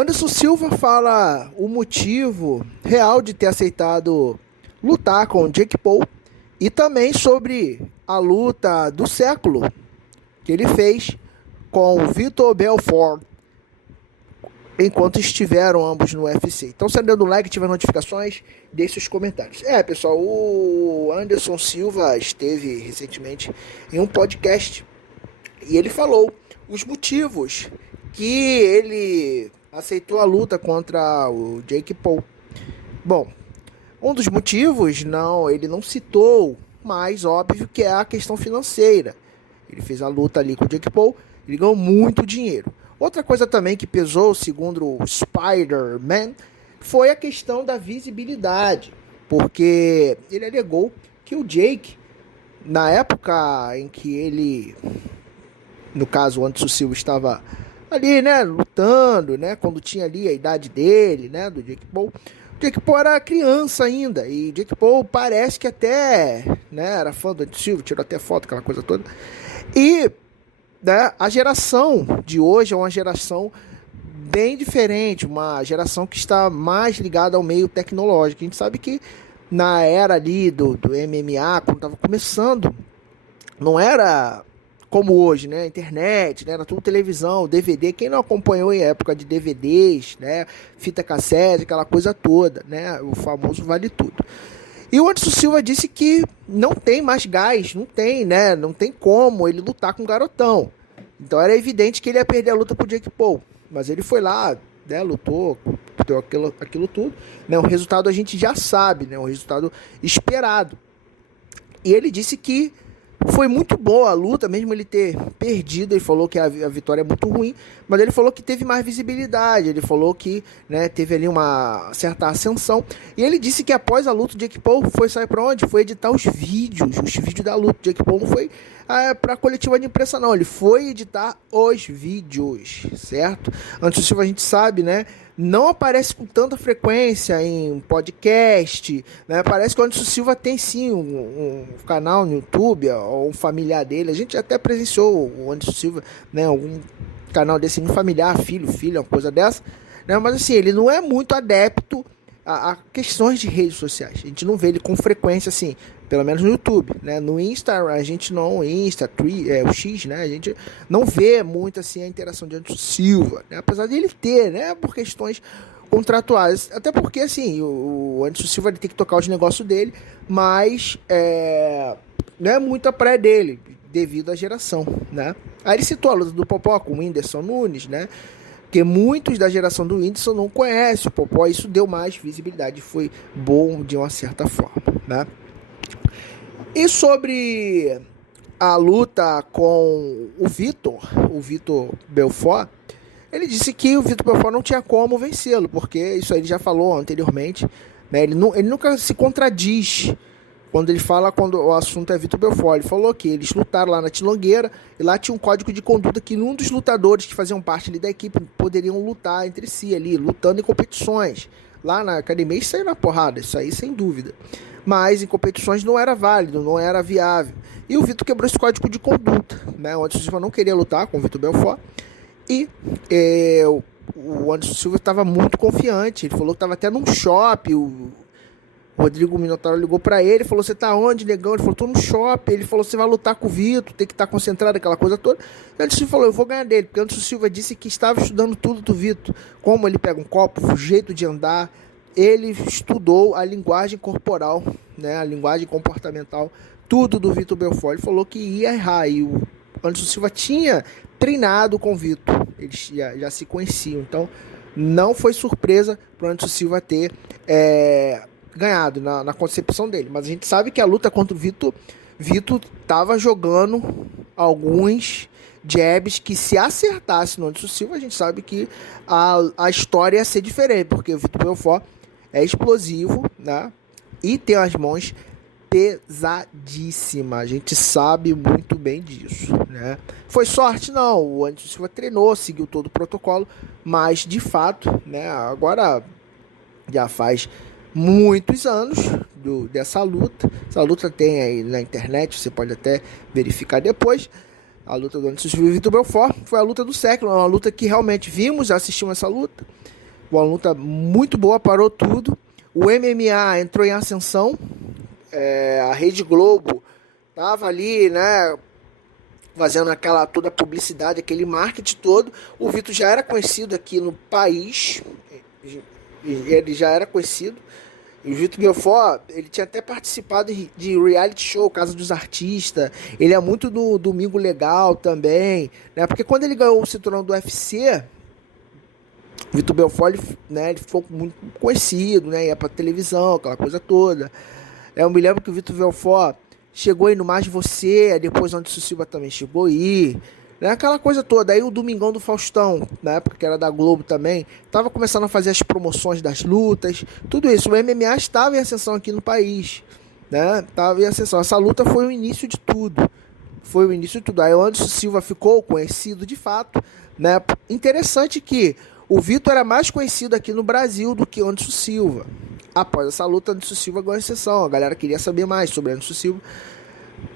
Anderson Silva fala o motivo real de ter aceitado lutar com o Jake Paul e também sobre a luta do século que ele fez com o Vitor Belfort enquanto estiveram ambos no UFC. Então, se dando like, tiver notificações, deixe os comentários. Pessoal, o Anderson Silva esteve recentemente em um podcast e ele falou os motivos que ele aceitou a luta contra o Jake Paul. Bom, um dos motivos, ele não citou, mas óbvio que é a questão financeira. Ele fez a luta ali com o Jake Paul, ele ganhou muito dinheiro. Outra coisa também que pesou, segundo o Spider-Man, foi a questão da visibilidade, porque ele alegou que o Jake, na época em que ele, no caso o Anderson Silva, estava ali, lutando, quando tinha ali a idade dele, do Jake Paul, o Jake Paul era criança ainda, e o Jake Paul parece que até, era fã do Anderson Silva, tirou até foto, aquela coisa toda, e a geração de hoje é uma geração bem diferente, uma geração que está mais ligada ao meio tecnológico. A gente sabe que na era ali do MMA, quando estava começando, não era como hoje, internet, era tudo televisão, DVD. Quem não acompanhou em época de DVDs, fita cassete, aquela coisa toda, o famoso vale tudo. E o Anderson Silva disse que não tem mais gás, não tem como ele lutar com o garotão. Então era evidente que ele ia perder a luta pro Jake Paul. Mas ele foi lá, lutou, deu aquilo tudo. O resultado a gente já sabe, o resultado esperado. E ele disse que foi muito boa a luta, mesmo ele ter perdido. Ele falou que a vitória é muito ruim, mas ele falou que teve mais visibilidade. Ele falou que teve ali uma certa ascensão. E ele disse que após a luta, o Jake Paul foi sair para onde? Foi editar os vídeos da luta. O Jake Paul não foi para a coletiva de imprensa, não. Ele foi editar os vídeos, certo? Anderson Silva, a gente sabe, não aparece com tanta frequência em podcast, Parece que o Anderson Silva tem sim um canal no YouTube, ou um familiar dele. A gente até presenciou o Anderson Silva, algum canal desse, um familiar, filha, uma coisa dessa, Mas assim, ele não é muito adepto a questões de redes sociais. A gente não vê ele com frequência, assim, pelo menos no YouTube, No Insta, a gente não, o X, a gente não vê muito, assim, a interação de Anderson Silva, Apesar de ele ter, por questões contratuais, até porque, assim, o Anderson Silva ele tem que tocar os negócios dele, mas não é muito a praia dele, devido à geração, Aí ele citou a luta do Popó com o Whindersson Nunes, porque muitos da geração do Whindersson não conhecem o Popó, isso deu mais visibilidade, foi bom de uma certa forma, E sobre a luta com o Vitor Belfort, ele disse que o Vitor Belfort não tinha como vencê-lo, porque isso aí ele já falou anteriormente, ele nunca se contradiz quando ele fala, quando o assunto é Vitor Belfort. Ele falou que eles lutaram lá na Tilongueira, e lá tinha um código de conduta que nenhum dos lutadores que faziam parte ali da equipe poderiam lutar entre si ali, lutando em competições. Lá na academia isso saiu na porrada, isso aí sem dúvida. Mas em competições não era válido, não era viável. E o Vitor quebrou esse código de conduta, O Anderson Silva não queria lutar com o Vitor Belfort, e o Anderson Silva estava muito confiante. Ele falou que estava até num shopping. O Rodrigo Minotauro ligou pra ele, falou: você tá onde, negão? Ele falou: tô no shopping. Ele falou: você vai lutar com o Vitor, tem que estar concentrado, aquela coisa toda. E o Anderson Silva falou: eu vou ganhar dele, porque o Anderson Silva disse que estava estudando tudo do Vitor, como ele pega um copo, o jeito de andar. Ele estudou a linguagem corporal, a linguagem comportamental, tudo do Vitor Belfort. Ele falou que ia errar, e o Anderson Silva tinha treinado com o Vitor, eles já se conheciam, então não foi surpresa para o Anderson Silva ter ganhado na concepção dele, mas a gente sabe que a luta contra o Vitor estava jogando alguns jabs que, se acertasse no Anderson Silva, a gente sabe que a história ia ser diferente, porque o Vitor Belfort é explosivo, e tem as mãos pesadíssimas, a gente sabe muito bem disso, Foi sorte? Não, o Anderson Silva treinou, seguiu todo o protocolo, mas de fato, agora já faz muitos anos dessa luta. Essa luta tem aí na internet, você pode até verificar depois. A luta do Anderson Silva e Vitor Belfort foi a luta do século, uma luta que realmente vimos, assistimos essa luta. Uma luta muito boa, parou tudo. O MMA entrou em ascensão. A Rede Globo tava ali, né, fazendo aquela toda a publicidade, aquele marketing todo. O Vitor já era conhecido aqui no país. Ele já era conhecido. E o Vitor Belfort, ele tinha até participado de reality show, Casa dos Artistas. Ele é muito do Domingo Legal também, né? Porque quando ele ganhou o cinturão do UFC, o Vitor Belfort, ele ficou muito conhecido, né? Ia pra televisão, aquela coisa toda. Eu me lembro que o Vitor Belfort chegou aí no Mais Você, depois o Anderson Silva também chegou aí, né? Aquela coisa toda. Aí o Domingão do Faustão, na época que era da Globo também, tava começando a fazer as promoções das lutas, tudo isso. O MMA estava em ascensão aqui no país, né? Estava em ascensão. Essa luta foi o início de tudo. Foi o início de tudo. Aí o Anderson Silva ficou conhecido de fato, né? Interessante que o Vitor era mais conhecido aqui no Brasil do que o Anderson Silva. Após essa luta, o Anderson Silva ganhou a exceção. A galera queria saber mais sobre o Anderson Silva.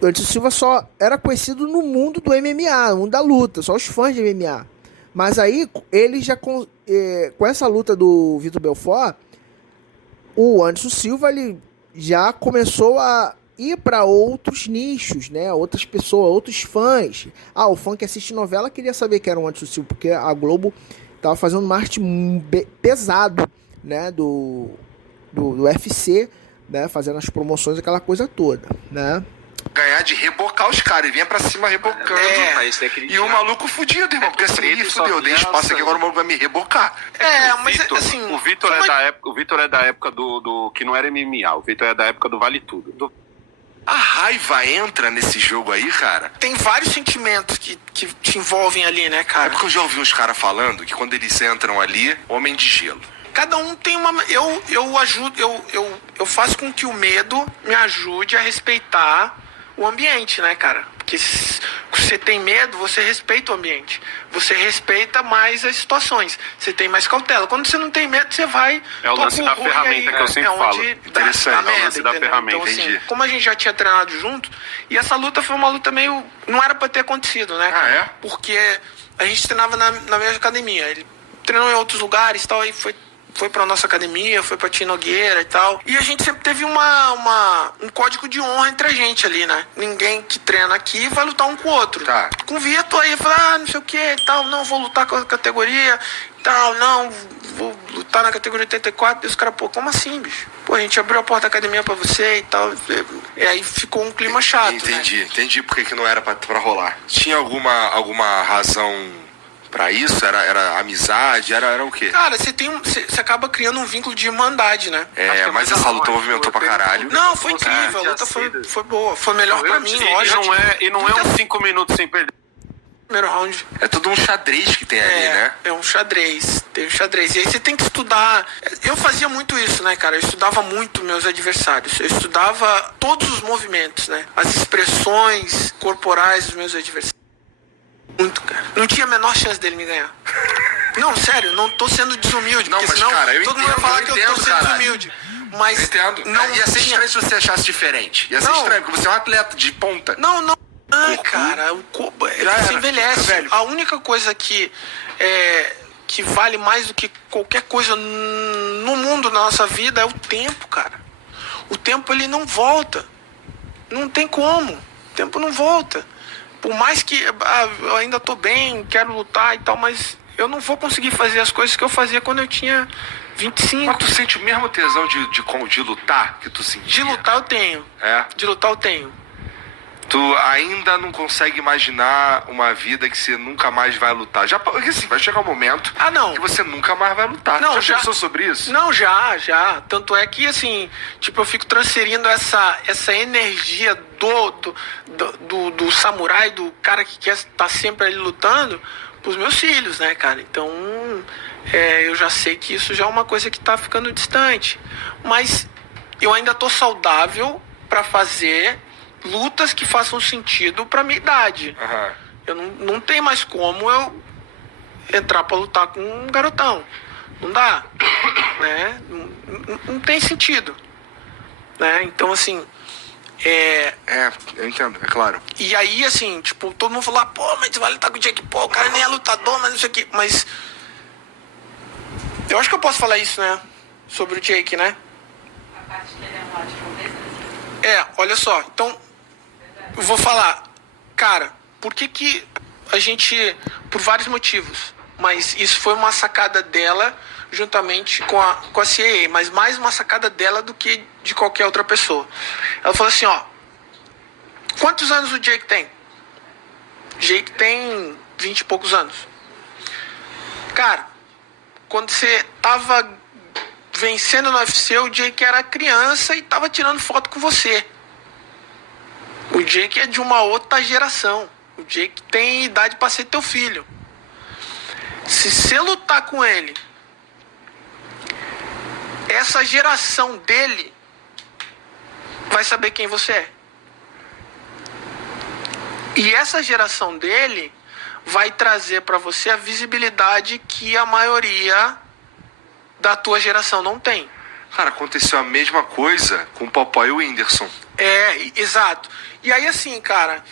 O Anderson Silva só era conhecido no mundo do MMA, no mundo da luta, só os fãs de MMA. Mas aí, ele já com essa luta do Vitor Belfort, o Anderson Silva ele já começou a ir para outros nichos, né? Outras pessoas, outros fãs. O fã que assiste novela queria saber que era o Anderson Silva, porque a Globo estava fazendo um marketing pesado, né? Do UFC, né? Fazendo as promoções, aquela coisa toda, né? Ganhar de rebocar os caras. Ele vinha pra cima rebocando. E o maluco fudido, irmão. Porque assim, fudeu, dei espaço aqui, agora o maluco vai me rebocar. Mas assim... O Vitor é da época do que não era MMA. O Vitor é da época do Vale Tudo. A raiva entra nesse jogo aí, cara? Tem vários sentimentos que te envolvem ali, né, cara? É porque eu já ouvi uns caras falando que quando eles entram ali, homem de gelo. Cada um tem uma... Eu ajudo... Eu faço com que o medo me ajude a respeitar o ambiente, né, cara? Porque se você tem medo, você respeita o ambiente. Você respeita mais as situações. Você tem mais cautela. Quando você não tem medo, você vai... É o lance da ferramenta que eu sempre falo. Interessante, é o lance da ferramenta. Então, assim, como a gente já tinha treinado junto, e essa luta foi uma luta meio... Não era pra ter acontecido, né, cara? É? Porque a gente treinava na mesma academia. Ele treinou em outros lugares e tal, aí foi pra nossa academia, foi pra Tia Nogueira e tal. E a gente sempre teve um código de honra entre a gente ali, né? Ninguém que treina aqui vai lutar um com o outro. Tá. Com o Vitor aí, falar, não sei o que e tal, não, vou lutar com a categoria e tal, não, vou lutar na categoria 84. E os caras, pô, como assim, bicho? Pô, a gente abriu a porta da academia pra você e tal. E aí ficou um clima chato, Entendi por que não era pra rolar. Tinha alguma razão... Pra isso? Era amizade? Era o quê? Cara, você acaba criando um vínculo de irmandade, né? Mas essa luta movimentou pra caralho. Não, foi incrível, a luta foi boa. Foi melhor pra mim, lógico. E não é uns 5 minutos sem perder. Primeiro round. É tudo um xadrez que tem ali, né? É um xadrez. Tem um xadrez. E aí você tem que estudar. Eu fazia muito isso, né, cara? Eu estudava muito meus adversários. Eu estudava todos os movimentos, né? As expressões corporais dos meus adversários. Muito, cara. Não tinha a menor chance dele me ganhar. Não, sério, não tô sendo desumilde. Não, porque mas, senão cara, todo mundo vai falar que eu tô sendo desumilde. Mas eu entendo. Não ia ser tinha... estranho se você achasse diferente. Ia ser estranho, porque você é um atleta de ponta. Não. Cara, você envelhece. A única coisa que vale mais do que qualquer coisa no mundo, na nossa vida, é o tempo, cara. O tempo, ele não volta. Não tem como. O tempo não volta. Por mais que eu ainda tô bem, quero lutar e tal, mas eu não vou conseguir fazer as coisas que eu fazia quando eu tinha 25. Mas tu sente o mesmo tesão de lutar que tu sentia? De lutar eu tenho. De lutar eu tenho. Tu ainda não consegue imaginar uma vida que você nunca mais vai lutar. Porque assim, vai chegar um momento que você nunca mais vai lutar. Não, já pensou sobre isso? Não, já. Tanto é que, assim, tipo, eu fico transferindo essa energia do samurai, do cara que quer estar sempre ali lutando, pros meus filhos, né, cara? Então, eu já sei que isso já é uma coisa que tá ficando distante. Mas eu ainda tô saudável pra fazer lutas que façam sentido pra minha idade. Eu não tem mais como eu entrar pra lutar com um garotão. Não dá. Né? Não tem sentido. Né? Então, assim, Eu entendo, é claro. E aí, assim, tipo, todo mundo falou, pô, mas você vai lutar com o Jake Paul, o cara nem é lutador, mas não sei o que. Mas eu acho que eu posso falar isso, né? Sobre o Jake, né? A parte que ele é um ótimo business. Olha só, então, eu vou falar, cara, por que a gente, por vários motivos, mas isso foi uma sacada dela juntamente com a CAA, mas mais uma sacada dela do que de qualquer outra pessoa. Ela falou assim, quantos anos o Jake tem? Jake tem 20 e poucos anos. Cara, quando você tava vencendo no UFC, o Jake era criança e tava tirando foto com você. O Jake é de uma outra geração. O Jake tem idade para ser teu filho. Se você lutar com ele, essa geração dele vai saber quem você é. E essa geração dele vai trazer para você a visibilidade que a maioria da tua geração não tem. Cara, aconteceu a mesma coisa com o Popó e o Whindersson. Exato. E aí, assim, cara,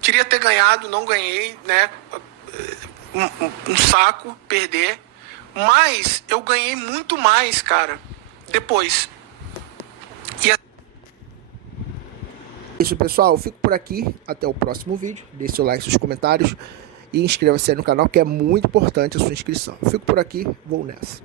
queria ter ganhado, não ganhei, né? Um saco perder. Mas eu ganhei muito mais, cara, depois. Isso, pessoal, eu fico por aqui, até o próximo vídeo, deixe seu like, seus comentários e inscreva-se aí no canal, que é muito importante a sua inscrição. Eu fico por aqui, vou nessa.